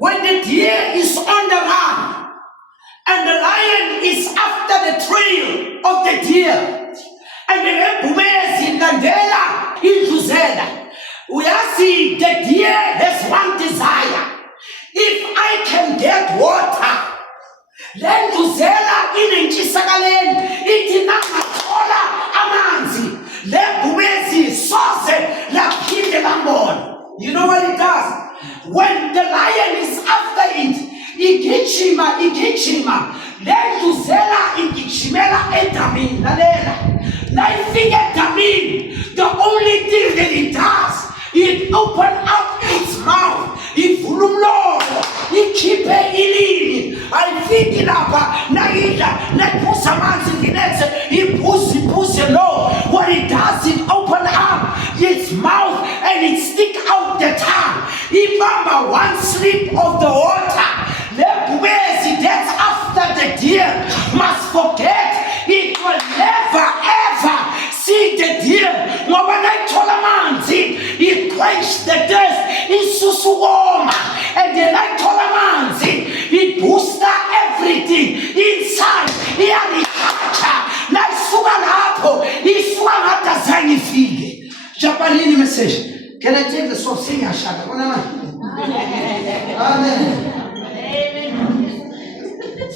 When the deer is on the run and the lion is after the trail of the deer, and the bumezi landela indluzela, we are seeing the deer has one desire. If I can get water, then ndluzela inentshisakaleni ithi nangathola amanzi le bumezi soze laphinde lambona. You know what it does? When the lion is after it, igijima, le ndluzela igijimela edamini. Lalela, nayifika edamini, the only thing that it does, it open up its mouth, ivula umlomo, ikhiphe ilimi, ayifiki lapha nayidla nephuza amanzi nginethe iphuze lo. What it does, it open up its mouth and it stick out the tongue. Ibamba one slip of the water. Le bumezi that's after the deer must forget it will never ever see the deer. Ngoba nayithola amanzi, it quench the thirst, isusa ukoma, and then nayithola amanzi, it booster everything inside. Iyalithatha, nayisuka lapho, isuka ngathi azange ifike. Japanese message. Can I take the song? Sing a shaka. Amen.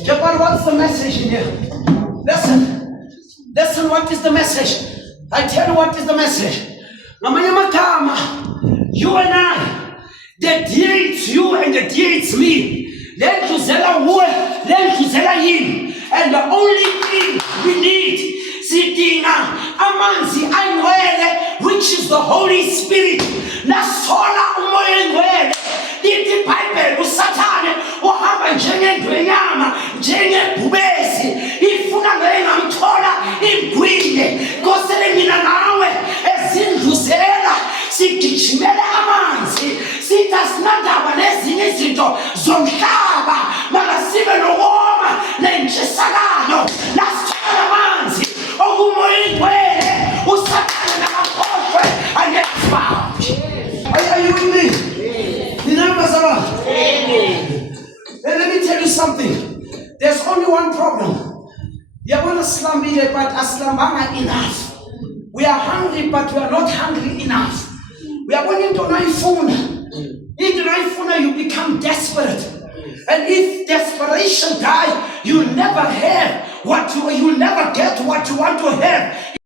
Japan, what's the message in here? Listen, what is the message? I tell you what is the message. You and I, the deer it's you and the deer it's me. Then to zela woe, then to zela him. And the only thing we need, sidinga amanzi angcwele, which is the Holy Spirit. Nasola umoya engcwele. Lithi iBhayibheli uSathane uhamba njengendwenyama, njengebhubesi, ifuna lo engamthola imgwile. Nkosele mina nawe ezindluzela sigijimele amanzi, sithi asinandaba nezinye izinto zomhlaba, makasibe nokoma nentshisakalo, nasithola amanzi okumoya engcwele. uSathane nakakhohlwe angeke sibawe. Are you with me? Let me tell you something. There's only one problem. Yabona silambile but asilambanga enough. We are hungry but we are not hungry enough. We are going into naifuna. Into naifuna you become desperate. And if desperation die, you never have what you never get what you want to have.